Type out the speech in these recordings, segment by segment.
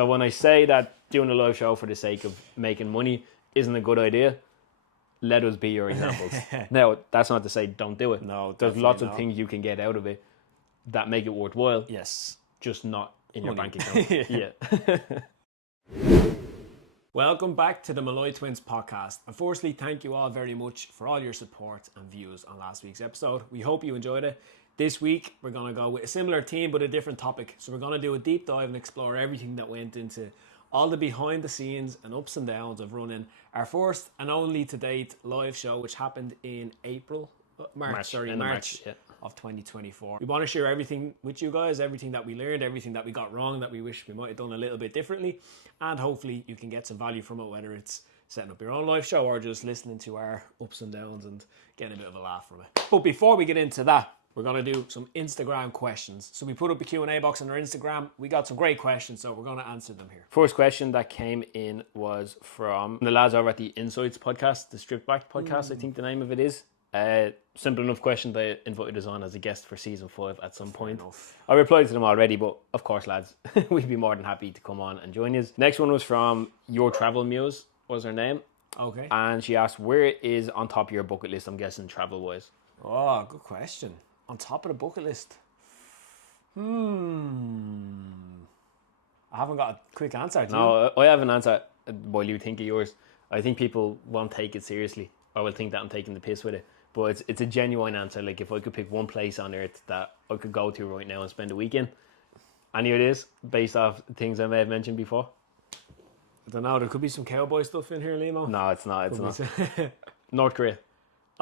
So when I say that doing a live show for the sake of making money isn't a good idea, let us be your examples. Now, that's not to say don't do it. No, there's lots of things you can get out of it that make it worthwhile. Yes. Just not in your bank account. Yeah. Welcome back to the Molloy Twins Podcast. And firstly, thank you all very much for all your support and views on last week's episode. We hope you enjoyed it. This week, we're going to go with a similar theme, but a different topic. So we're going to do a deep dive and explore everything that went into all the behind the scenes and ups and downs of running our first and only to date live show, which happened in March of 2024. We want to share everything with you guys, everything that we learned, everything that we got wrong, that we wish we might have done a little bit differently, and hopefully you can get some value from it, whether it's setting up your own live show or just listening to our ups and downs and getting a bit of a laugh from it. But before we get into that, we're going to do some Instagram questions. So we put up a Q&A box on our Instagram. We got some great questions, so we're going to answer them here. First question that came in was from the lads over at the Insights podcast, the Stripped Back podcast, I think the name of it is. Simple enough question. They invited us on as a guest for season 5 at some point. I replied to them already, but of course, lads, we'd be more than happy to come on and join you. Next one was from Your Travel Muse, was her name. Okay. And she asked, where is on top of your bucket list, I'm guessing travel-wise? Oh, good question. On top of the bucket list? I haven't got a quick answer. No, I have an answer while you think of yours. I think people won't take it seriously, or will think that I'm taking the piss with it. But it's a genuine answer. Like, if I could pick one place on earth that I could go to right now and spend a weekend, and here it is, based off things I may have mentioned before. I don't know, there could be some cowboy stuff in here, Limo. No, it's not. It's not. North Korea.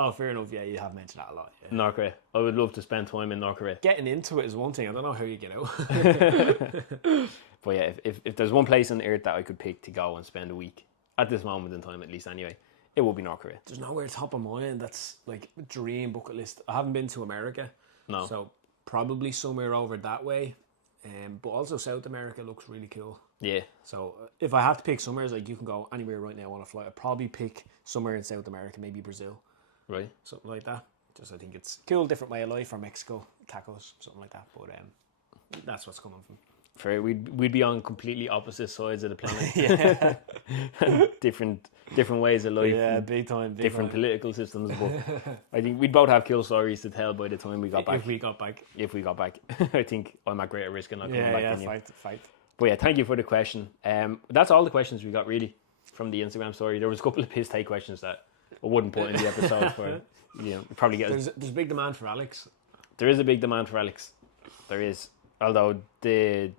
Oh, fair enough. Yeah, you have mentioned that a lot. Yeah. North Korea. I would love to spend time in North Korea. Getting into it is one thing. I don't know how you get out. But yeah, if there's one place on earth that I could pick to go and spend a week, at this moment in time at least anyway, it would be North Korea. There's nowhere top of mind that's like dream bucket list. I haven't been to America. No. So probably somewhere over that way. But also South America looks really cool. Yeah. So if I have to pick somewhere, like you can go anywhere right now on a flight, I'd probably pick somewhere in South America, maybe Brazil. Right. Something like that. Just I think it's a cool, different way of life, or Mexico, tacos, something like that. But that's what's coming from. Fair. We'd be on completely opposite sides of the planet. Yeah. different ways of life. Yeah, big time. Different political systems. But I think we'd both have cool stories to tell by the time we got back. If we got back. I think I'm at greater risk of not coming back than you. Fight. But yeah, thank you for the question. That's all the questions we got really from the Instagram story. There was a couple of piss take questions that I wouldn't put in the episode for, probably get. There's a big demand for Alex. There is a big demand for Alex. There is, although the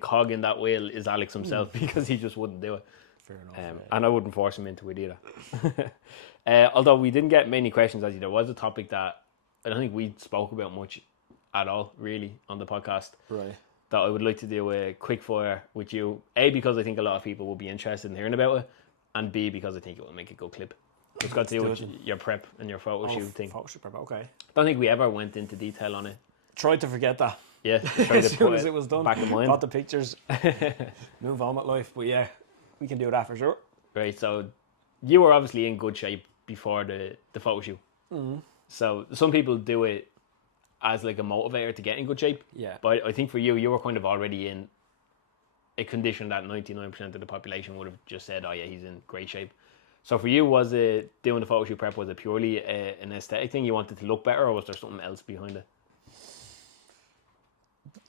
cog in that wheel is Alex himself because he just wouldn't do it. Fair enough. And I wouldn't force him into it either. Although we didn't get many questions, as there was a topic that I don't think we spoke about much at all, really, on the podcast. Right. That I would like to do a quick fire with you. A, because I think a lot of people will be interested in hearing about it, and B, because I think it will make a good clip. It's got to do with your prep and your photo shoot thing. Photo shoot prep, okay. Don't think we ever went into detail on it. Tried to forget that. Yeah, as soon as it was done. Back in mind. Got the pictures. Move on with life. But yeah, we can do that for sure. Right, so you were obviously in good shape before the photo shoot. Mm-hmm. So some people do it as like a motivator to get in good shape. Yeah. But I think for you were kind of already in a condition that 99% of the population would have just said, oh yeah, he's in great shape. So for you, was it doing the photo shoot prep, was it purely an aesthetic thing? You wanted to look better, or was there something else behind it?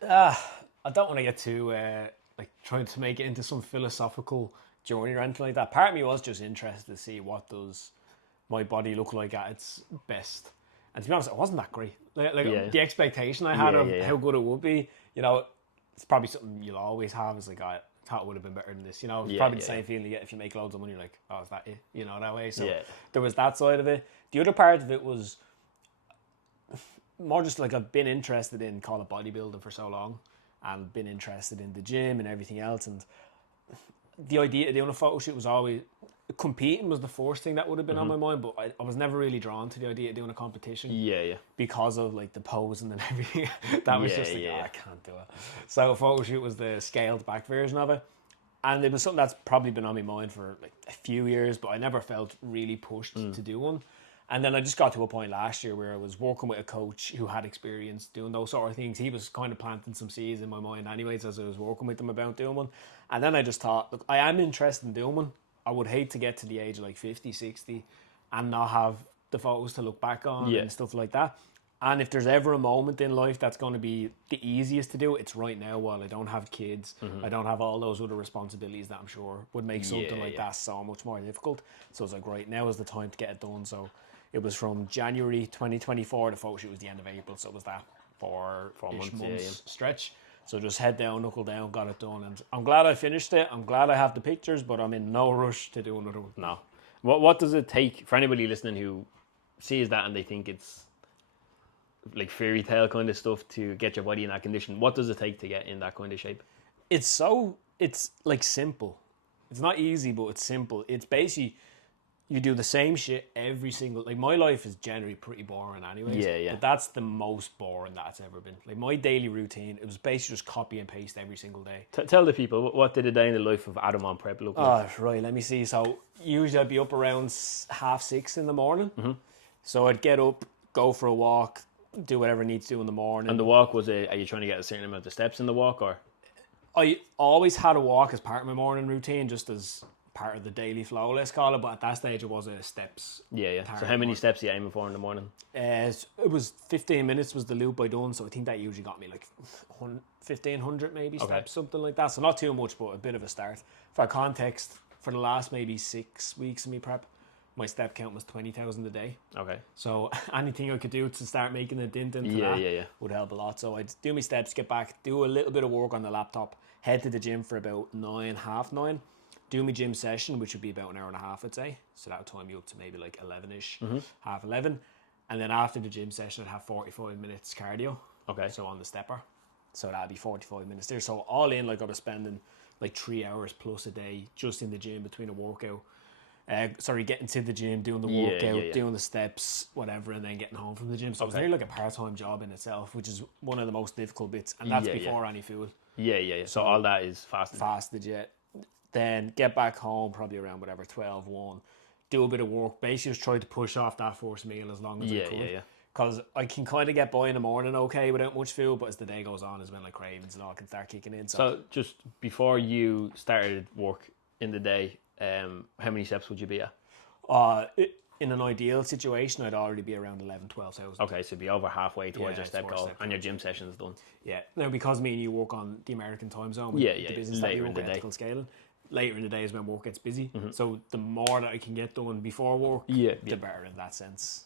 I don't want to get too like trying to make it into some philosophical journey or anything like that. Part of me was just interested to see what does my body look like at its best. And to be honest, it wasn't that great. The expectation I had of how good it would be, it's probably something you'll always have. Is like, I thought it would have been better than this. It's probably the same feeling you get if you make loads of money. You're like, oh, is that it? That way. So there was that side of it. The other part of it was more just like I've been interested in call it bodybuilding for so long, and been interested in the gym and everything else. And the idea of doing a photo shoot was always competing was the first thing that would have been on my mind, but I was never really drawn to the idea of doing a competition. Yeah. Because of like the posing and everything. That was just like, I can't do it. So a photo shoot was the scaled back version of it. And it was something that's probably been on my mind for like a few years, but I never felt really pushed to do one. And then I just got to a point last year where I was working with a coach who had experience doing those sort of things. He was kind of planting some seeds in my mind anyways as I was working with him about doing one. And then I just thought, look, I am interested in doing one. I would hate to get to the age of like 50, 60 and not have the photos to look back on and stuff like that. And if there's ever a moment in life that's going to be the easiest to do, it's right now while I don't have kids. I don't have all those other responsibilities that I'm sure would make something like that so much more difficult. So it's like, right, now is the time to get it done. So it was from January 2024. The photo shoot was the end of April. So it was that 4 months stretch. So just head down, knuckle down, got it done. And I'm glad I finished it. I'm glad I have the pictures, but I'm in no rush to do another one. No. What does it take for anybody listening who sees that and they think it's like fairy tale kind of stuff to get your body in that condition? What does it take to get in that kind of shape? It's like simple. It's not easy, but it's simple. It's basically you do the same shit every single. Like my life is generally pretty boring, anyways. Yeah. But that's the most boring that's ever been. Like my daily routine, it was basically just copy and paste every single day. Tell the people, what did a day in the life of Adam on prep look like? Oh, right. Let me see. So usually I'd be up around 6:30 in the morning. So I'd get up, go for a walk, do whatever I need to do in the morning. And the walk are you trying to get a certain amount of steps in the walk, or? I always had a walk as part of my morning routine, just as part of the daily flow, let's call it. But at that stage, it was a steps. Yeah. So how many steps are you aiming for in the morning? It was 15 minutes was the loop I done, so I think that usually got me like 1,500 maybe steps, something like that. So not too much, but a bit of a start. For context, for the last maybe 6 weeks of me prep, my step count was 20,000 a day. Okay. So anything I could do to start making a dent into that would help a lot. So I'd do my steps, get back, do a little bit of work on the laptop, head to the gym for about 9, half 9, do my gym session, which would be about an hour and a half, I'd say. So that would time you up to maybe like 11-ish, half 11. And then after the gym session, I'd have 45 minutes cardio. Okay. So on the stepper. So that'd be 45 minutes there. So all in, like I was spending like 3 hours plus a day just in the gym between a workout. Getting to the gym, doing the workout, doing the steps, whatever, and then getting home from the gym. So it's nearly like a part-time job in itself, which is one of the most difficult bits, and that's before any food. Yeah. So all that is fasted. Fasted, yeah. Then get back home probably around 12, 1. Do a bit of work. Basically just try to push off that first meal as long as I could. Yeah. Because I can kind of get by in the morning okay without much food, but as the day goes on is when like cravings and all can start kicking in. So just before you started work in the day, how many steps would you be at? In an ideal situation, I'd already be around 11,000, 12,000. Okay, so be over halfway towards your step goal, and your gym session's done. Yeah. Now, because me and you work on the American time zone, the business that we work at ethical scaling, later in the day is when work gets busy. So the more that I can get done before work, the better in that sense.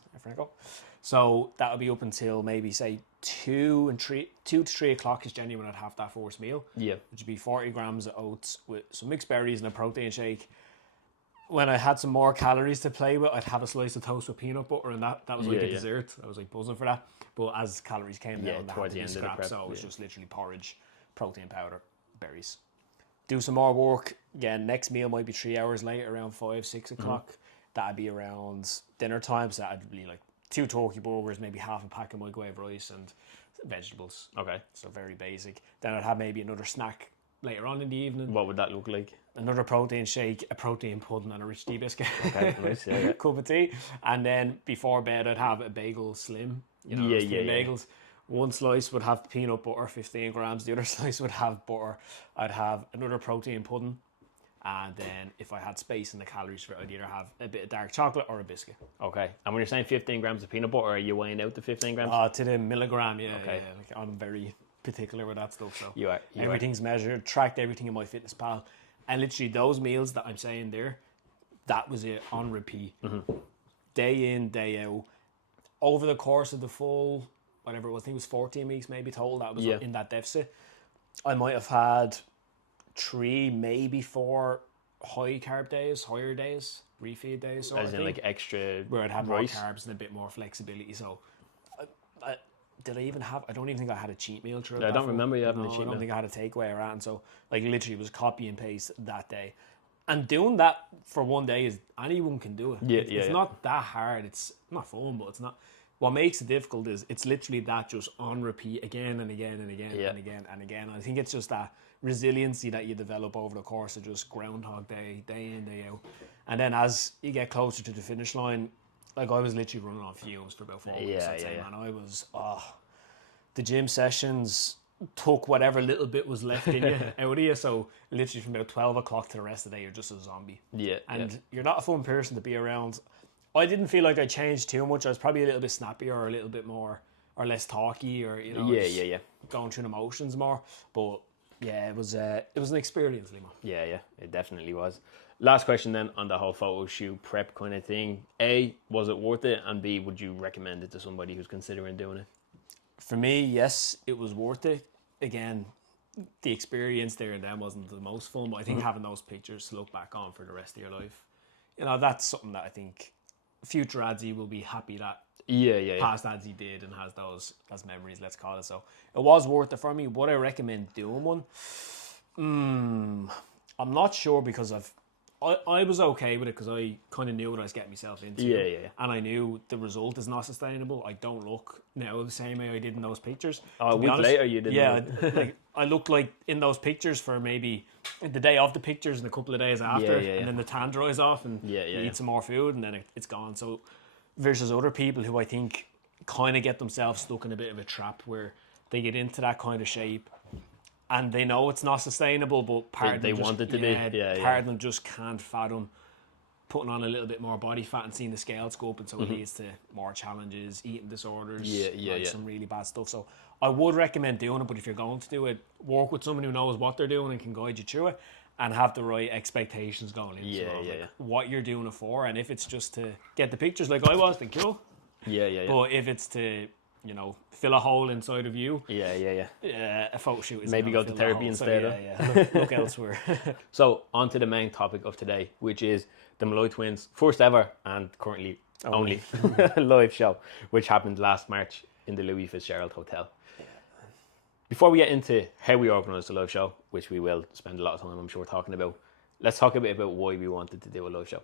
So that'll be up until maybe say 2 to 3 o'clock is generally when I'd have that first meal. Yeah. Which would be 40 grams of oats with some mixed berries and a protein shake. When I had some more calories to play with, I'd have a slice of toast with peanut butter, and that was like a dessert. I was like buzzing for that. But as calories came down, towards the end of the prep, so it was just literally porridge, protein powder, berries. Do some more work. Again, next meal might be 3 hours later, around 5, 6 o'clock. That'd be around dinner time, so that'd be like 2 turkey burgers, maybe half a pack of microwave rice and vegetables. Okay. So very basic. Then I'd have maybe another snack later on in the evening. What would that look like? Another protein shake, a protein pudding, and a rich tea biscuit. Okay, nice. Yeah. Cup of tea. And then before bed, I'd have a bagel slim. Bagels. One slice would have peanut butter, 15 grams. The other slice would have butter. I'd have another protein pudding. And then if I had space in the calories for it, I'd either have a bit of dark chocolate or a biscuit. Okay. And when you're saying 15 grams of peanut butter, are you weighing out the 15 grams? To the milligram, yeah. Okay. Yeah. Like, I'm very particular with that stuff. So everything's measured, tracked everything in MyFitnessPal. And literally those meals that I'm saying there, that was it on repeat. Day in, day out. Over the course of the full, whatever it was, I think it was 14 weeks maybe total that was in that deficit. I might have had 3, maybe 4 high carb days, higher days, refeed days. As in like extra where I'd have rice. More carbs and a bit more flexibility. So did I even have, I don't even think I had a cheat meal throughout I don't remember you having a cheat meal. I don't think I had a takeaway or anything. So like literally it was copy and paste that day. And doing that for one day is, anyone can do it. It's not that hard. It's not fun, but it's not. What makes it difficult is it's literally that just on repeat again and again and again and again and again. And I think it's just that resiliency that you develop over the course of just Groundhog Day, day in, day out. And then as you get closer to the finish line, like I was literally running on fumes for about 4 weeks. Yeah, I'd say, yeah. man, I was the gym sessions took whatever little bit was left in you out of you. So literally from about 12 o'clock to the rest of the day, you're just a zombie. Yeah, And you're not a fun person to be around. I didn't feel like I changed too much. I was probably a little bit snappier or a little bit more or less talky or yeah. going through emotions more. But yeah, it was an experience, Lima. Yeah, it definitely was. Last question then on the whole photo shoot prep kind of thing. A, was it worth it? And B, would you recommend it to somebody who's considering doing it? For me, yes, it was worth it. Again, the experience there and then wasn't the most fun, but I think having those pictures to look back on for the rest of your life, that's something that I think future Adzi will be happy that past Adzi did and has those as memories, let's call it. So it was worth it for me. Would I recommend doing one? I'm not sure because I was okay with it because I kind of knew what I was getting myself into. Yeah. And I knew the result is not sustainable. I don't look now the same way I did in those pictures. A week later you didn't. Yeah, I looked like in those pictures for maybe the day of the pictures and a couple of days after. And then the tan dries off and you eat some more food and then it's gone. So versus other people who I think kind of get themselves stuck in a bit of a trap where they get into that kind of shape and they know it's not sustainable, but part of them want it to be. Part of them just can't fathom putting on a little bit more body fat and seeing the scales go up, and so it leads to more challenges, eating disorders, some really bad stuff. So I would recommend doing it, but if you're going to do it, work with someone who knows what they're doing and can guide you through it, and have the right expectations going in. What you're doing it for, and if it's just to get the pictures like I was, then cool. But if it's to fill a hole inside of you. A photo shoot is maybe go to therapy instead. So, look elsewhere. So on to the main topic of today, which is the Molloy Twins' first ever and currently only live show, which happened last March in the Louis Fitzgerald Hotel. Before we get into how we organised the live show, which we will spend a lot of time, I'm sure, talking about, let's talk a bit about why we wanted to do a live show.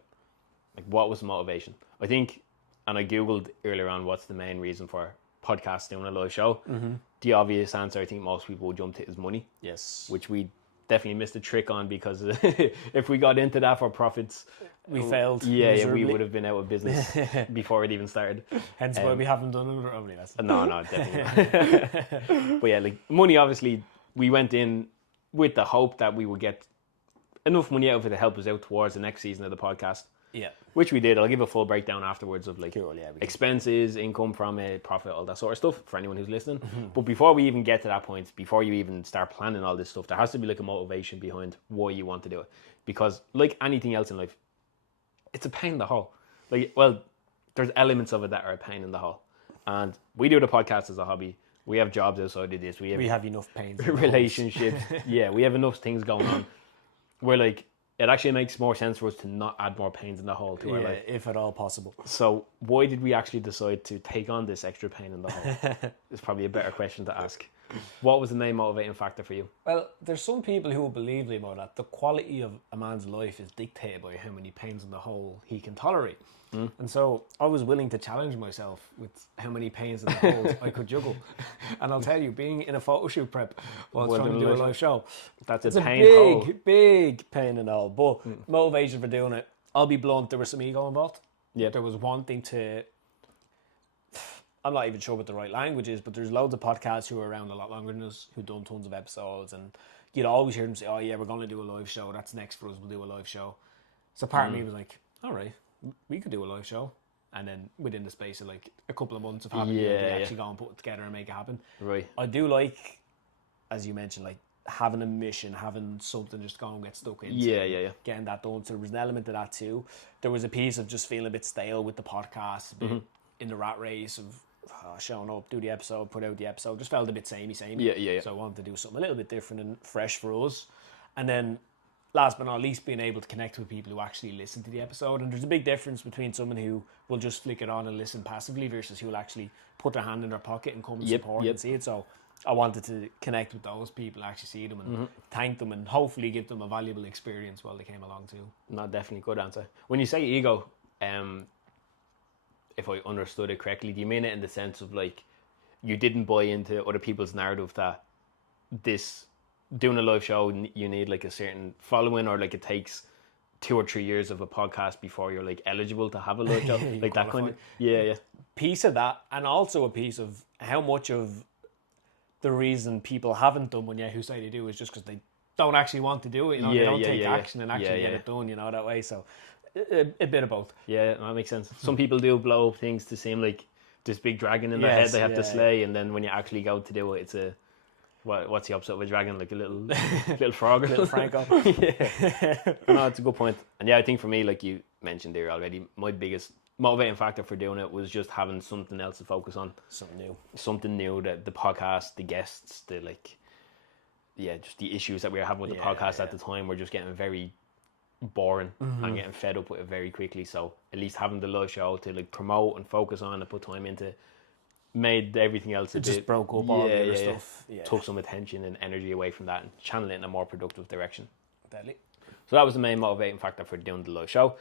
Like, what was the motivation? I think, and I googled earlier on, what's the main reason for podcast doing a live show. The obvious answer I think most people would jump to is money. Yes. Which we definitely missed a trick on because if we got into that for profits, we failed. Yeah, we would have been out of business before it even started. Hence why we haven't done another only lesson. No, definitely not. But yeah, like money, obviously, we went in with the hope that we would get enough money out of it to help us out towards the next season of the podcast. Yeah. Which we did. I'll give a full breakdown afterwards of like expenses, income from it, profit, all that sort of stuff for anyone who's listening. But before we even get to that point, before you even start planning all this stuff, there has to be like a motivation behind why you want to do it. Because like anything else in life, it's a pain in the hole. There's elements of it that are a pain in the hole. And we do the podcast as a hobby. We have jobs outside of this. We have enough pains. Relationships. We have enough things going on. We're like, it actually makes more sense for us to not add more pains in the hole to our life. If at all possible. So why did we actually decide to take on this extra pain in the hole? It's probably a better question to ask. What was the main motivating factor for you? Well, there's some people who will believe, Limo, that the quality of a man's life is dictated by how many pains in the hole he can tolerate. And so I was willing to challenge myself with how many pains in the holes I could juggle. And I'll tell you, being in a photo shoot prep while trying to do a live show, it's a big pain in the hole. But motivation for doing it, I'll be blunt, there was some ego involved. There was wanting to... I'm not even sure what the right language is, but there's loads of podcasts who are around a lot longer than us, who've done tons of episodes, and you'd always hear them say, oh yeah, we're going to do a live show, that's next for us, we'll do a live show. So part of me was like, all right, we could do a live show. And then within the space of like a couple of months of having it, actually go and put it together and make it happen. Right. I do like, as you mentioned, like having a mission, having something just go and get stuck into. Getting that done. So there was an element of that too. There was a piece of just feeling a bit stale with the podcast, a bit in the rat race of showing up, do the episode, put out the episode. Just felt a bit samey. So I wanted to do something a little bit different and fresh for us. And then last but not least, being able to connect with people who actually listen to the episode. And there's a big difference between someone who will just flick it on and listen passively versus who will actually put their hand in their pocket and come and support and see it. So I wanted to connect with those people, actually see them and thank them and hopefully give them a valuable experience while they came along too. No, definitely good answer. When you say ego, if I understood it correctly, do you mean it in the sense of like you didn't buy into other people's narrative that this doing a live show you need like a certain following or like it takes 2 or 3 years of a podcast before you're like eligible to have a live show, like that kind of yeah. Piece of that, and also a piece of how much of the reason people haven't done one yet who say they do is just because they don't actually want to do it. You know, they don't take action and actually get it done. You know, that way. So a bit of both. Yeah, that makes sense. Some people do blow up things to seem like this big dragon in their head they have to slay, and then when you actually go to do it, it's a what's the opposite of a dragon? Like a little frog, little Franco. No, it's a good point. And yeah, I think for me, like you mentioned there already, my biggest motivating factor for doing it was just having something else to focus on. Something new, that the podcast, the guests, the just the issues that we were having with the podcast at the time were just getting very boring and getting fed up with it very quickly. So at least having the live show to like promote and focus on and put time into made everything else just broke up all the other stuff. Took some attention and energy away from that and channeled it in a more productive direction. Deadly. So that was the main motivating factor for doing the live show.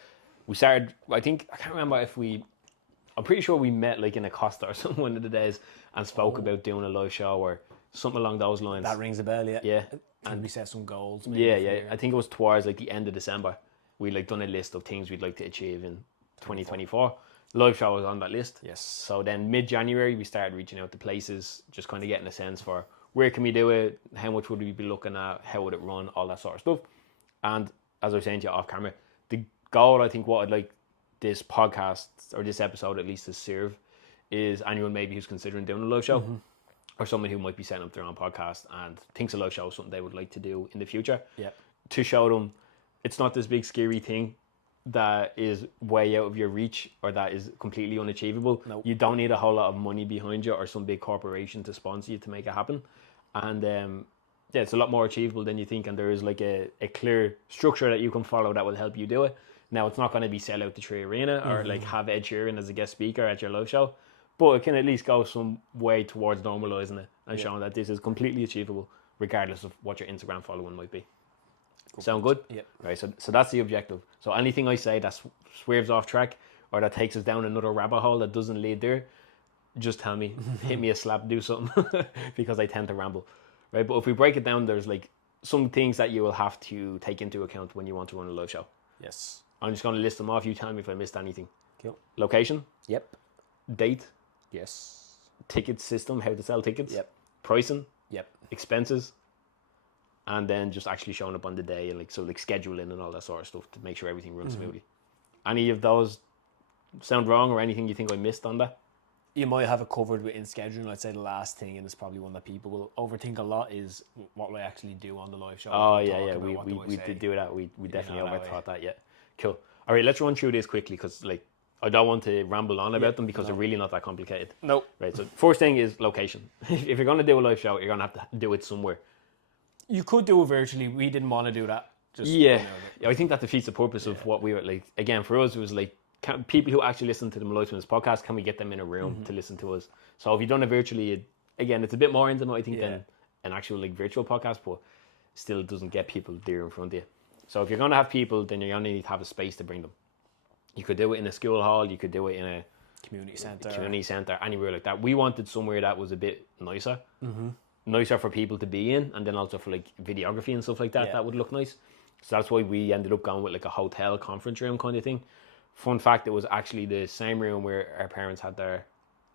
We started, I can't remember I'm pretty sure we met like in a Costa or something one of the days and spoke about doing a live show or something along those lines. That rings a bell, yeah. And we set some goals. Maybe I think it was towards like the end of December. We like done a list of things we'd like to achieve in 2024. Live show was on that list. Yes. So then mid-January we started reaching out to places, just kind of getting a sense for where can we do it, how much would we be looking at, how would it run, all that sort of stuff. And as I was saying to you off camera, the goal, I think what I'd like this podcast or this episode at least to serve is anyone maybe who's considering doing a live show or someone who might be setting up their own podcast and thinks a live show is something they would like to do in the future. Yeah. To show them it's not this big scary thing that is way out of your reach or that is completely unachievable. Nope. You don't need a whole lot of money behind you or some big corporation to sponsor you to make it happen. And it's a lot more achievable than you think, and there is like a clear structure that you can follow that will help you do it. Now, it's not going to be sell out the Tree Arena or like have Ed Sheeran as a guest speaker at your live show, but it can at least go some way towards normalising it and showing that this is completely achievable regardless of what your Instagram following might be. Sound good? Yeah. Right, so that's the objective. So anything I say that swerves off track or that takes us down another rabbit hole that doesn't lead there, just tell me, hit me a slap, do something, because I tend to ramble. Right, but if we break it down, there's like some things that you will have to take into account when you want to run a live show. Yes. I'm just going to list them off. You tell me if I missed anything. Cool. Location. Yep. Date. Yes. Ticket system, how to sell tickets. Yep. Pricing. Yep. Expenses. And then just actually showing up on the day and like scheduling and all that sort of stuff to make sure everything runs smoothly. Any of those sound wrong or anything you think I missed on that? You might have it covered within scheduling. I'd say the last thing, and it's probably one that people will overthink a lot, is what will I actually do on the live show. Oh, yeah. We did do that. We definitely overthought that, yeah. Cool. All right, let's run through this quickly because like I don't want to ramble on about them because they're really not that complicated. Nope. Right, so first thing is location. If you're going to do a live show, you're going to have to do it somewhere. You could do it virtually. We didn't want to do that. I think that defeats the purpose of what we were like. Again, for us, it was like people who actually listen to the Molloy Twins podcast, can we get them in a room to listen to us? So if you've done it virtually, again, it's a bit more intimate, I think, than an actual like virtual podcast, but still doesn't get people there in front of you. So if you're going to have people, then you're going to need to have a space to bring them. You could do it in a school hall. You could do it in a community centre, anywhere like that. We wanted somewhere that was a bit nicer. Nicer for people to be in, and then also for like videography and stuff like that. That would look nice. So that's why we ended up going with like a hotel conference room kind of thing. Fun fact, it was actually the same room where our parents had their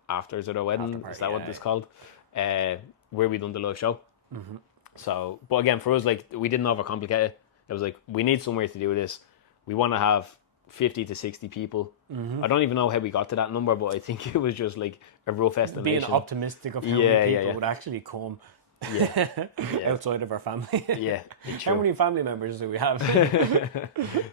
afters at their wedding. Is that what it's called? Where we done the live show. So, but again, for us, like we didn't overcomplicate it. It was like, we need somewhere to do this. We want to have 50 to 60 people. I don't even know how we got to that number, but I think it was just like a rough estimation. Being optimistic of how many people would actually come outside of our family. How many family members do we have?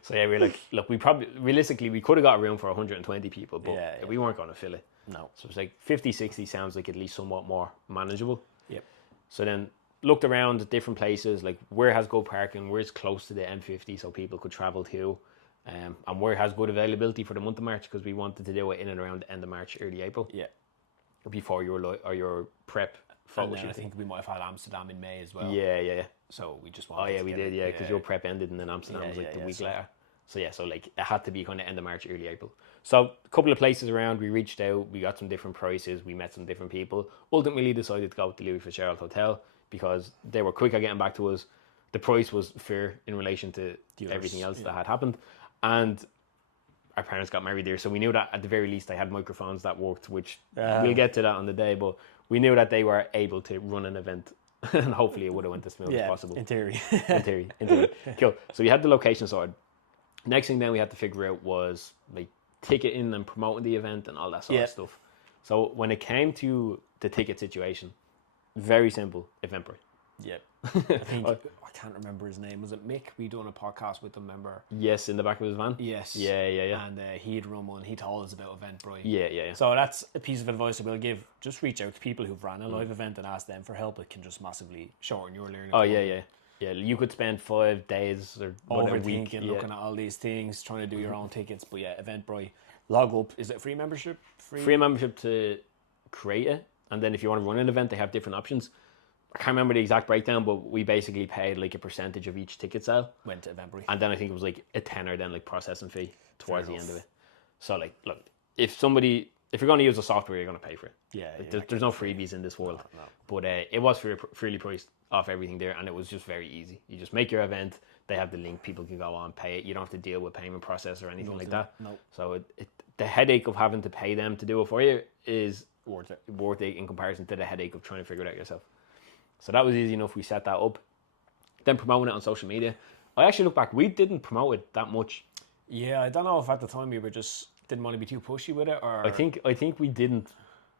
So yeah, we're like, look, we probably, realistically, we could have got room for 120 people, but we weren't going to fill it. No. So it's like 50, 60 sounds like at least somewhat more manageable. Yep. So then looked around at different places, like where has good parking, where's close to the M50 so people could travel to, and where has good availability for the month of March, because we wanted to do it in and around the end of March, early April. Yeah. Before your prep photo shoot. I think we might have had Amsterdam in May as well. Yeah. So we just wanted we did, because your prep ended and then Amsterdam was like the week later. So yeah, so like it had to be kind of end of March, early April. So a couple of places around, we reached out, we got some different prices, we met some different people. Ultimately decided to go with the Louis Fitzgerald Hotel because they were quick at getting back to us. the price was fair in relation to everything else that had happened. And our parents got married there, so we knew that at the very least they had microphones that worked, which we'll get to that on the day, but we knew that they were able to run an event and hopefully it would have went as smooth as possible. In theory. in theory. Cool. So we had the location sorted. Next thing then we had to figure out was like ticketing and promoting the event and all that sort of stuff. So when it came to the ticket situation, very simple, Eventbrite. Yep. I think I can't remember his name. Was it Mick? We done a podcast with him, remember? Yes, in the back of his van. Yes. Yeah. And he'd run one. He told us about Eventbrite. Yeah. So that's a piece of advice I will give. Just reach out to people who've ran a live event and ask them for help. It can just massively shorten your learning. Oh yeah. You could spend 5 days or overthinking, looking at all these things, trying to do your own tickets. But yeah, Eventbrite. Log up. Is it free membership? Free membership to create it, and then if you want to run an event, they have different options. I can't remember the exact breakdown, but we basically paid like a percentage of each ticket sale. Went to Eventbrite. And then I think it was like a tenner then like processing fee towards the end of it. So like, look, if you're going to use the software, you're going to pay for it. Yeah. There's no freebies in this world. No. But it was freely priced off everything there, and it was just very easy. You just make your event, they have the link, people can go on, pay it. You don't have to deal with payment process or anything like that. No. So the headache of having to pay them to do it for you is Worth it in comparison to the headache of trying to figure it out yourself. So that was easy enough. We set that up. Then promoting it on social media. I actually look back, we didn't promote it that much. Yeah, I don't know if at the time we were just didn't want to be too pushy with it, or I think we didn't,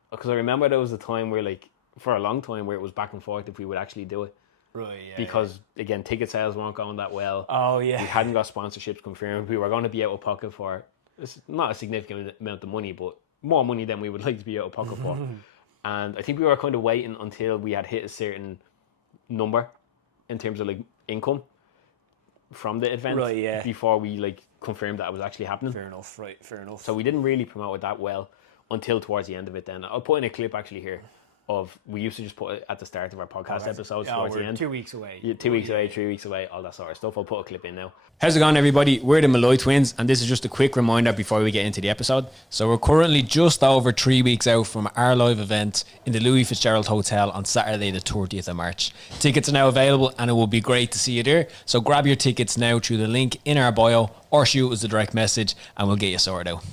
because I remember there was a time where like for a long time where it was back and forth if we would actually do it. Right, yeah. Because again, ticket sales weren't going that well. Oh yeah. We hadn't got sponsorships confirmed. We were going to be out of pocket for not a significant amount of money, but more money than we would like to be out of pocket for. And I think we were kind of waiting until we had hit a certain number in terms of like income from the event before we like confirmed that it was actually happening. Fair enough. So we didn't really promote it that well until towards the end of it. Then I'll put in a clip actually here of, we used to just put it at the start of our podcast episodes towards the end. 2 weeks away. 2 weeks away, 3 weeks away, all that sort of stuff. I'll put a clip in now. How's it going, everybody? We're the Molloy Twins, and this is just a quick reminder before we get into the episode. So we're currently just over 3 weeks out from our live event in the Louis Fitzgerald Hotel on Saturday the 30th of March. Tickets are now available, and it will be great to see you there. So grab your tickets now through the link in our bio, or shoot us a direct message, and we'll get you sorted out.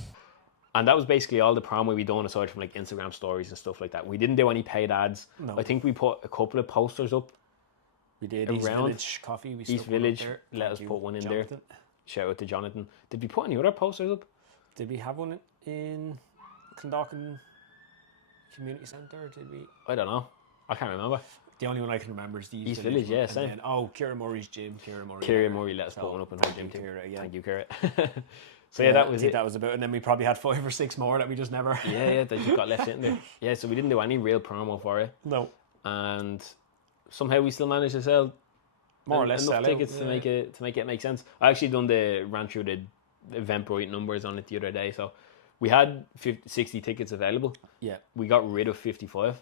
And that was basically all the promo we done, aside from like Instagram stories and stuff like that. We didn't do any paid ads. No. I think we put a couple of posters up. We did. Around East Village Coffee. We East Village let us put one in there. Shout out to Jonathan. Did we put any other posters up? Did we have one in Clondalkin Community Centre? Did we? I don't know. I can't remember. The only one I can remember is the East Village, yeah, same. Then, Kira Murray's gym. Kira Murray let us put one up in her gym too. Kira, Thank you, Kira. So yeah, that was it. That was about, and then we probably had 5 or 6 more that we just never. Yeah, they just got left in there. Yeah, so we didn't do any real promo for it. No. And somehow we still managed to sell more or less enough tickets to make it make sense. I actually ran through the Eventbrite numbers on it the other day. So we had 60 tickets available. Yeah. We got rid of 55,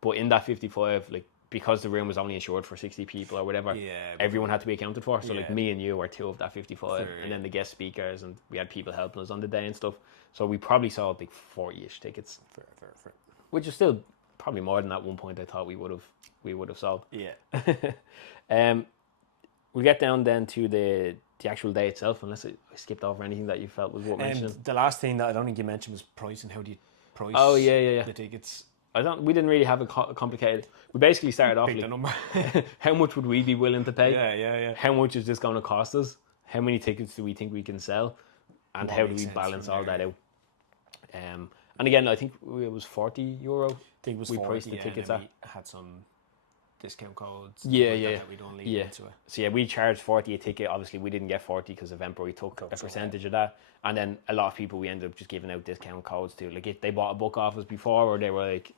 but in that 55, like, because the room was only insured for 60 people or whatever, everyone had to be accounted for. So like me and you were 2 of that 55, and then the guest speakers, and we had people helping us on the day and stuff. So we probably sold like 40-ish tickets, Fair. which is still probably more than at one point I thought we would have sold. Yeah. We get down then to the actual day itself, unless I skipped over anything that you felt was worth mentioning. The last thing that I don't think you mentioned was price, and how do you price the tickets? We didn't really have a complicated. We basically started off Pick the number. How much would we be willing to pay? Yeah. How much is this going to cost us? How many tickets do we think we can sell? And how do we balance all that out? And again, I think it was €40. I think it was 40, priced the tickets at. We had some discount codes. Yeah. That we don't leave into it. So yeah, we charged 40 a ticket. Obviously, we didn't get 40 because Eventbrite took a percentage of that. And then a lot of people we ended up just giving out discount codes to. Like if they bought a book off us before, or they were like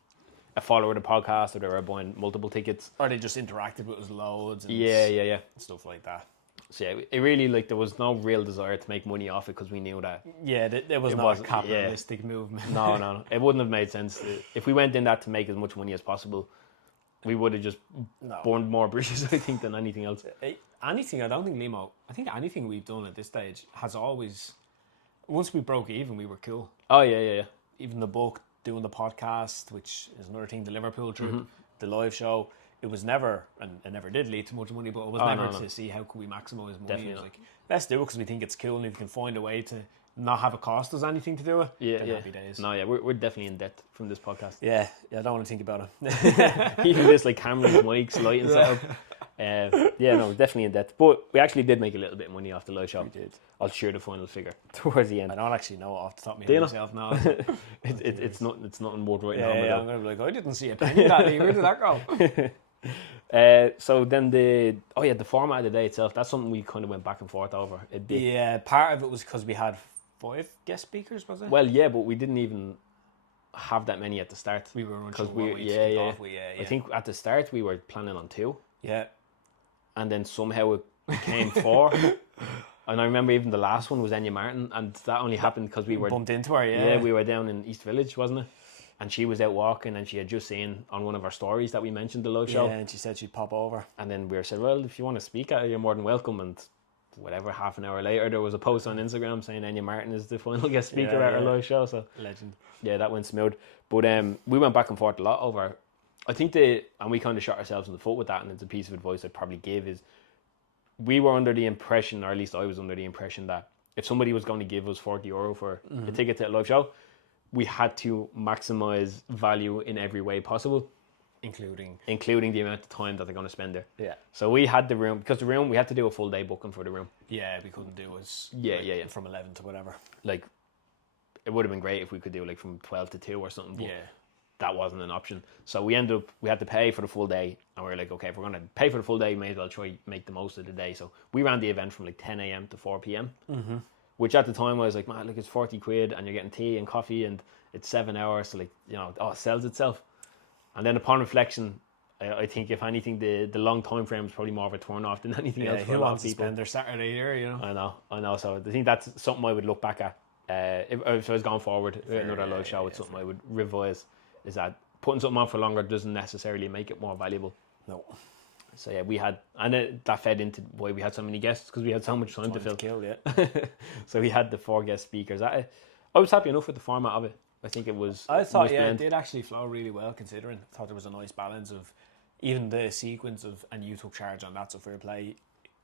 a follower of the podcast, or they were buying multiple tickets, or they just interacted with us loads. And yeah, stuff like that. So yeah, it really, like, there was no real desire to make money off it because we knew that there was not a capitalistic movement. No, it wouldn't have made sense if we went in that to make as much money as possible. We would have just burned more bridges, I think, than anything else. Anything, I don't think Limo. I think anything we've done at this stage has always, once we broke even, we were cool. Oh yeah. Even the book, doing the podcast, which is another thing, the Liverpool trip, the live show, it was never, and it never did lead to much money, but it was never to see how could we maximise money. Definitely It was like, let's do it because we think it's cool, and if we can find a way to not have it cost us anything to do it, then happy days. No, yeah, we're definitely in debt from this podcast. Yeah, I don't want to think about it. Even this, like, cameras, mics, lighting setup. We're definitely in debt. But we actually did make a little bit of money off the live show. We did. I'll share the final figure towards the end. I don't actually know off the top of my Do you head know? myself now. It's nothing worth writing home I'm about. going to be like, I didn't see a penny that day. Where did that go? So then the format of the day itself, that's something we kind of went back and forth over a bit. Yeah, part of it was because we had 5 guest speakers, was it? Well, yeah, but we didn't even have that many at the start. We were because I I think at the start we were planning on 2. Yeah. And then somehow it became 4. And I remember even the last one was Enya Martin, and that only happened because we were bumped into her. Yeah, we were down in East Village, wasn't it? And she was out walking, and she had just seen on one of our stories that we mentioned the live show. Yeah, and she said she'd pop over. And then we said, well, if you want to speak at it, you're more than welcome. And whatever, half an hour later, there was a post on Instagram saying Enya Martin is the final guest speaker at our live show. So legend. Yeah, that went smooth. But we went back and forth a lot over. I think and we kind of shot ourselves in the foot with that. And it's a piece of advice I'd probably give is, we were under the impression, or at least I was under the impression, that if somebody was going to give us €40 for a ticket to a live show, we had to maximize value in every way possible, including the amount of time that they're going to spend there. Yeah. So we had the room, because the room, we had to do a full day booking for the room. Yeah, we couldn't do it from 11 to whatever. Like, it would have been great if we could do like from 12 to 2 or something, but that wasn't an option. So we had to pay for the full day, and we were like, okay, if we're going to pay for the full day, we may as well try make the most of the day. So we ran the event from like 10 a.m. to 4 p.m. Which at the time I was like, man, look, it's 40 quid and you're getting tea and coffee and it's 7 hours. So like, it sells itself. And then upon reflection, I think if anything, the long time frame is probably more of a turn off than anything else for a lot of people. Spend their Saturday there, I know. So I think that's something I would look back at. If I was going forward with another live show, it's something I would revise, is that putting something on for longer doesn't necessarily make it more valuable. No. So yeah, that fed into why we had so many guests, because we had so much time to fill. So we had the 4 guest speakers. I was happy enough with the format of it. I think it was. I thought it did actually flow really well, considering. I thought there was a nice balance of even the sequence of, and you took charge on that, so fair play.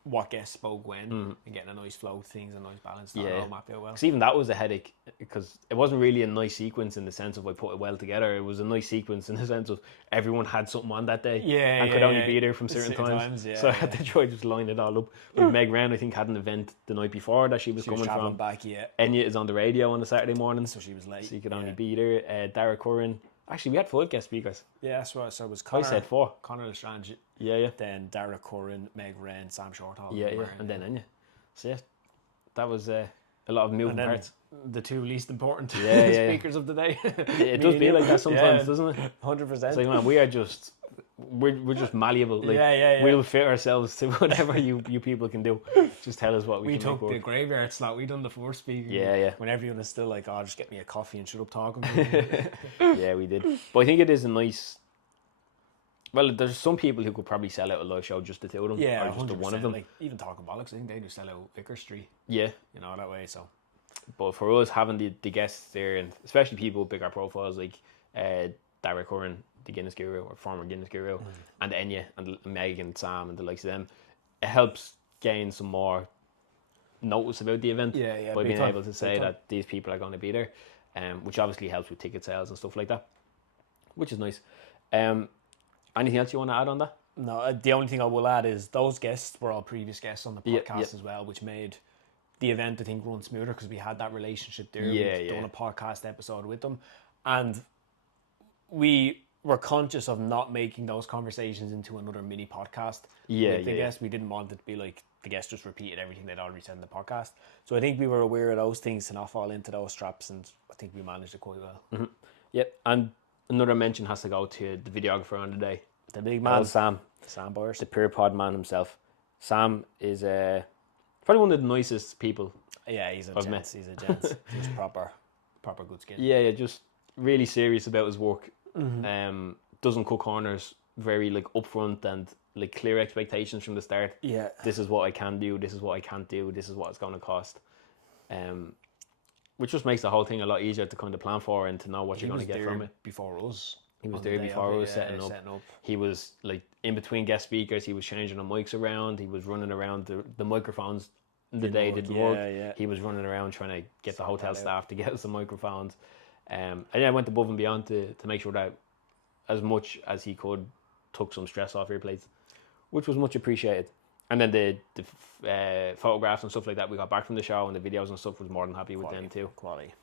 What guests spoke when, and getting a nice flow of things, a nice balance. That all mapped out well. Because even that was a headache, because it wasn't really a nice sequence in the sense of I put it well together. It was a nice sequence in the sense of everyone had something on that day, and could only be there from certain times. So I had to try to just line it all up. Like Meg Round, I think, had an event the night before that she was coming from. Back, Enya is on the radio on a Saturday morning, so she was late. So you could only be there. Dara Curran. Actually, we had 5 guest speakers. Yeah, so it was Connor. I said 4. Connor Lestrange. Yeah. Then Dara Curran, Meg Wren, Sam Shortall. Yeah, and then Enya. So yeah, that was a lot of moving parts. The 2 least important speakers of the day. It does feel like that sometimes, doesn't it? 100%. So man, we're just malleable. Like, we'll fit ourselves to whatever you people can do. Just tell us what we can took make the graveyard slot. We done the 4 speakers. Yeah. When everyone is still like, just get me a coffee and shut up talking. Yeah, we did. But I think it is a nice. Well, there's some people who could probably sell out a live show just the 2 of them. Yeah, or just the 1 of them. Like, even talking bollocks, I think they do sell out Vicar Street. Yeah. That way, so. But for us, having the guests there, and especially people with bigger profiles like Dara Curran, the Guinness Guru, or former Guinness Guru, and Enya, and Meg and Sam, and the likes of them, it helps gain some more notice about the event by being able to say that these people are going to be there, which obviously helps with ticket sales and stuff like that, which is nice. Anything else you want to add on that? No, the only thing I will add is those guests were all previous guests on the podcast as well, which made the event, I think, run smoother because we had that relationship there. We've done a podcast episode with them, and we were conscious of not making those conversations into another mini podcast. With the guests, we didn't want it to be like the guests just repeated everything they'd already said in the podcast. So I think we were aware of those things to not fall into those traps, and I think we managed it quite well. Yep, and another mention has to go to the videographer on the day. The big man, Sam Byers, the pure pod man himself. Sam is probably one of the nicest people. Yeah, he's a gent. He's just proper good skin. Yeah, just really serious about his work. Doesn't cut corners. Very like upfront and like clear expectations from the start. Yeah, this is what I can do. This is what I can't do. This is what it's going to cost. Which just makes the whole thing a lot easier to kind of plan for and to know what you're going to get from it. Before us, He was On the there day before of we it, was setting up. He was like in between guest speakers. He was changing the mics around. He was running around the microphones. The day didn't work. Yeah. He was running around trying to get the hotel staff to get us the microphones. And I went above and beyond to make sure that as much as he could took some stress off your plates, which was much appreciated. And then the photographs and stuff like that we got back from the show and the videos and stuff, was more than happy with them too. Quality.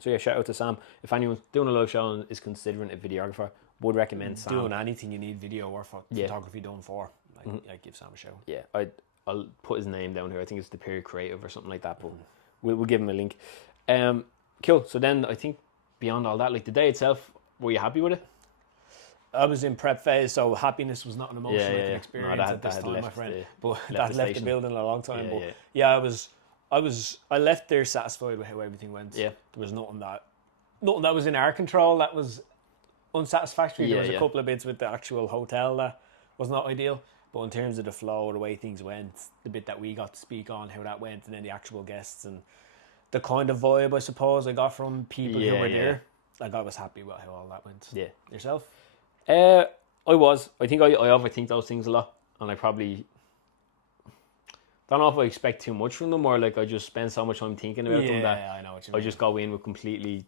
So yeah, shout out to Sam. If anyone's doing a live show and is considering a videographer, would recommend Sam. Doing anything you need video or photography done for, I'd give Sam a shout. Yeah, I'll put his name down here. I think it's the Period Creative or something like that, but we'll give him a link. Cool. So then I think beyond all that, like the day itself, were you happy with it? I was in prep phase, so happiness was not an emotion I can experience No, at this time, my friend. But that left the station. building a long time. Yeah, but I left there satisfied with how everything went. Yeah. There was nothing that was in our control that was unsatisfactory. There was a couple of bits with the actual hotel that was not ideal. But in terms of the flow, the way things went, the bit that we got to speak on, how that went, and then the actual guests and the kind of vibe I suppose I got from people who were there, like I was happy with how all that went. Yeah. Yourself? I was. I think I overthink those things a lot, and I probably don't know if I expect too much from them, or like I just spend so much time thinking about them that I know what you mean. I just go in with completely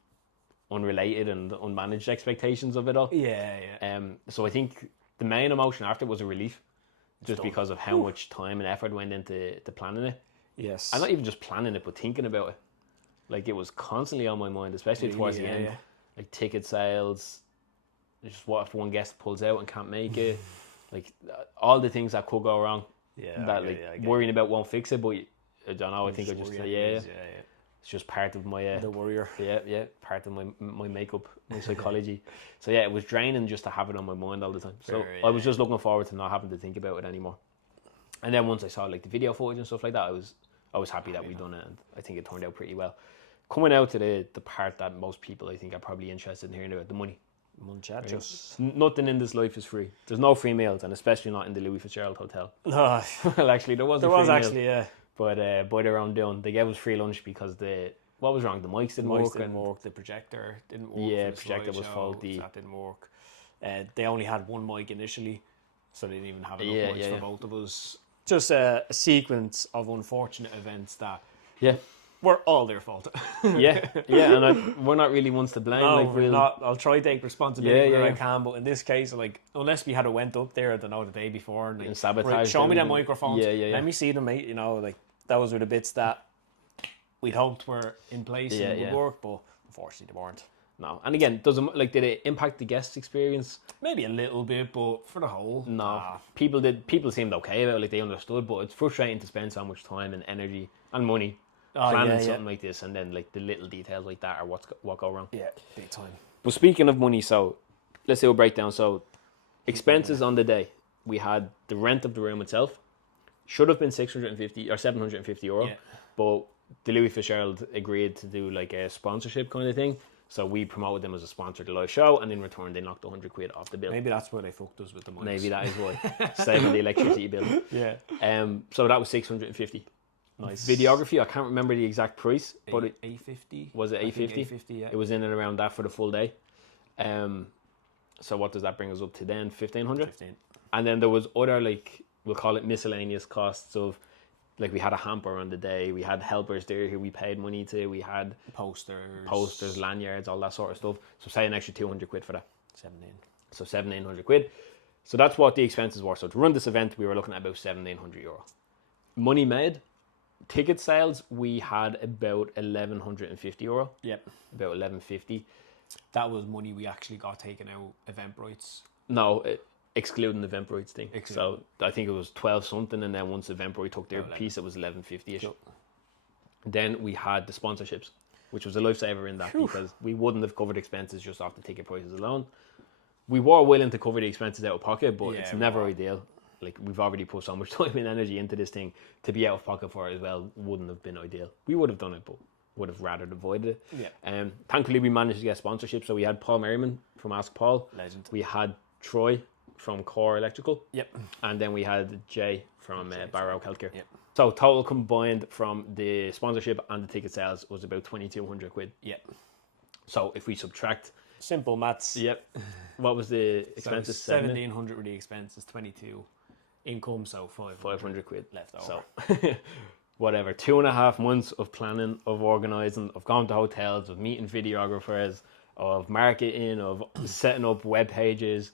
unrelated and unmanaged expectations of it all. Yeah. So I think the main emotion after was a relief, just because of how much time and effort went into planning it. Yes. And not even just planning it, but thinking about it. Like it was constantly on my mind, especially towards the end. Like ticket sales, just what if one guest pulls out and can't make it, like all the things that could go wrong. Yeah. That worrying about won't fix it, but I don't know. I think I just it's just part of my the warrior. Part of my makeup, my psychology. So yeah, it was draining just to have it on my mind all the time. So I was just looking forward to not having to think about it anymore. And then once I saw like the video footage and stuff like that, I was happy that we'd done it, and I think it turned out pretty well. Coming out to the part that most people I think are probably interested in hearing about, the money. Muchachos. Nothing in this life is free. There's no free meals, and especially not in the Louis Fitzgerald Hotel. No. Well, actually, there was a free meal. Actually. But by their own doing, they gave us free lunch because what was wrong? The mics didn't work. The projector didn't work. Yeah, the projector was faulty. That didn't work. They only had one mic initially, so they didn't even have enough mics for both of us. Just a sequence of unfortunate events that were all their fault. And we're not really ones to blame. No, like, we're not. I'll try to take responsibility where I can, but in this case, like, unless we had went up there, I don't know, the day before, and like, sabotage. Show me that microphones. Let me see them, mate. You know, like those were the bits that we'd hoped were in place and would work, but unfortunately they weren't. No, and again, did it impact the guest experience? Maybe a little bit, but for the whole, no. People seemed okay about it, like they understood, but it's frustrating to spend so much time and energy and money planning something like this, and then like the little details like that are what go wrong. Yeah, big time. But speaking of money, so let's do a breakdown. So expenses on the day, we had the rent of the room itself, should have been 650 or 750 euro, but the Louis Fitzgerald agreed to do like a sponsorship kind of thing. So we promoted them as a sponsor to the live show, and in return they knocked 100 quid off the bill. Maybe that's why they fucked us with the money. Maybe that is why. Saving the electricity bill. Yeah. So that was 650. Nice. Videography, I can't remember the exact price, but it 850. Was it 850? 850, yeah. It was in and around that for the full day. So what does that bring us up to then? 1500. And then there was other, like, we'll call it miscellaneous costs of, like, we had a hamper on the day, we had helpers there who we paid money to, we had posters, lanyards, all that sort of stuff. So say an extra 200 quid for that. 1700 quid. So that's what the expenses were. So to run this event, we were looking at about 1700 euro. Money made, ticket sales, we had about 1150 euro. Yep. About 1150. That was money we actually got taken out Eventbrite's. No, excluding the Eventbrite thing. So I think it was 12 something, and then once Eventbrite took their piece, it was 1150ish. Sure. Then we had the sponsorships, which was a lifesaver in that because we wouldn't have covered expenses just off the ticket prices alone. We were willing to cover the expenses out of pocket, but it's never ideal. Like, we've already put so much time and energy into this thing, to be out of pocket for it as well wouldn't have been ideal. We would have done it, but would have rather avoided it. Yeah. Thankfully, we managed to get sponsorship. So we had Paul Merriman from Ask Paul. Legend. We had Troy from Core Electrical. Yep. And then we had Jay from Barrow Healthcare. Yep. So total combined from the sponsorship and the ticket sales was about 2200 quid. Yep. So if we subtract simple maths. Yep. What was the So expenses? 1,700 were the expenses, 22 income, so 500 quid left over. So, whatever. 2.5 months of planning, of organising, of going to hotels, of meeting videographers, of marketing, of setting up web pages,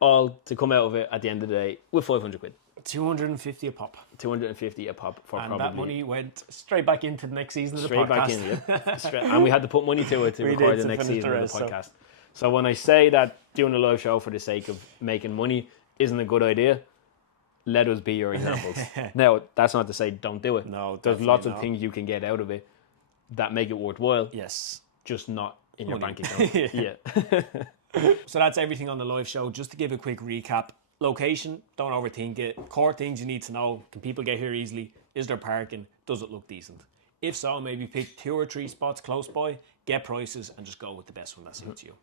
all to come out of it at the end of the day with 500 quid. 250 a pop. 250 a pop for And probably... that money went straight back into the next season of the Straight podcast. back in, yep. And we had to put money to it to We record did, the to next finish season the of the rest, podcast. So when I say that doing a live show for the sake of making money isn't a good idea, let us be your examples. Now, that's not to say don't do it. No, there's lots of not. things you can get out of it that make it worthwhile, Yes. just not in your Money. bank account. Yeah. So that's everything on the live show. Just to give a quick recap. Location, don't overthink it. Core things you need to know. Can people get here easily? Is there parking? Does it look decent? If so, maybe pick 2 or 3 spots close by, get prices, and just go with the best one that suits you.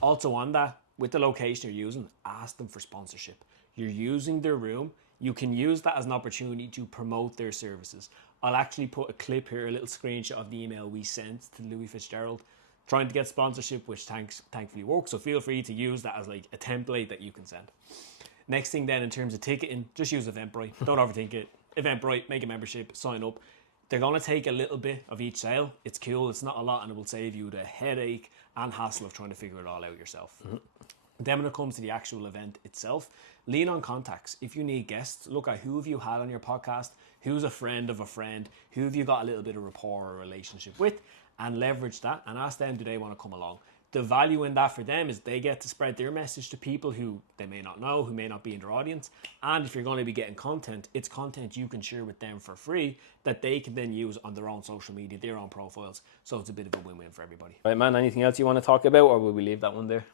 Also on that, with the location you're using, ask them for sponsorship. You're using their room. You can use that as an opportunity to promote their services. I'll actually put a clip here, a little screenshot of the email we sent to Louis Fitzgerald trying to get sponsorship, which thankfully works. So feel free to use that as like a template that you can send. Next thing then, in terms of ticketing, just use Eventbrite. Don't overthink it. Eventbrite, make a membership, sign up. They're going to take a little bit of each sale. It's cool. It's not a lot, and it will save you the headache and hassle of trying to figure it all out yourself. Then when it comes to the actual event itself, lean on contacts. If you need guests, look at who have you had on your podcast, who's a friend of a friend, who have you got a little bit of rapport or relationship with, and leverage that and ask them, do they want to come along? The value in that for them is they get to spread their message to people who they may not know, who may not be in their audience. And if you're going to be getting content, it's content you can share with them for free that they can then use on their own social media, their own profiles. So it's a bit of a win-win for everybody. Right, man, anything else you want to talk about, or will we leave that one there?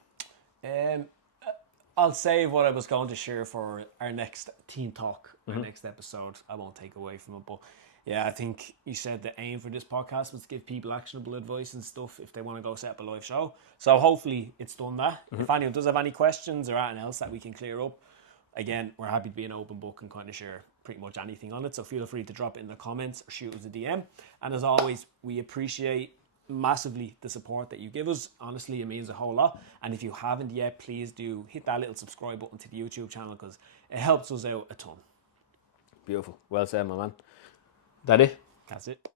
I'll save what I was going to share for our next team talk, our next episode. I won't take away from it, but yeah, I think you said the aim for this podcast was to give people actionable advice and stuff if they want to go set up a live show. So hopefully it's done that. If anyone does have any questions or anything else that we can clear up, again, we're happy to be an open book and kind of share pretty much anything on it. So feel free to drop it in the comments or shoot us a DM. And as always, we appreciate massively the support that you give us. Honestly, it means a whole lot. And if you haven't yet, please do hit that little subscribe button to the YouTube channel because it helps us out a ton. Beautiful. Well said, my man. That it? That's it.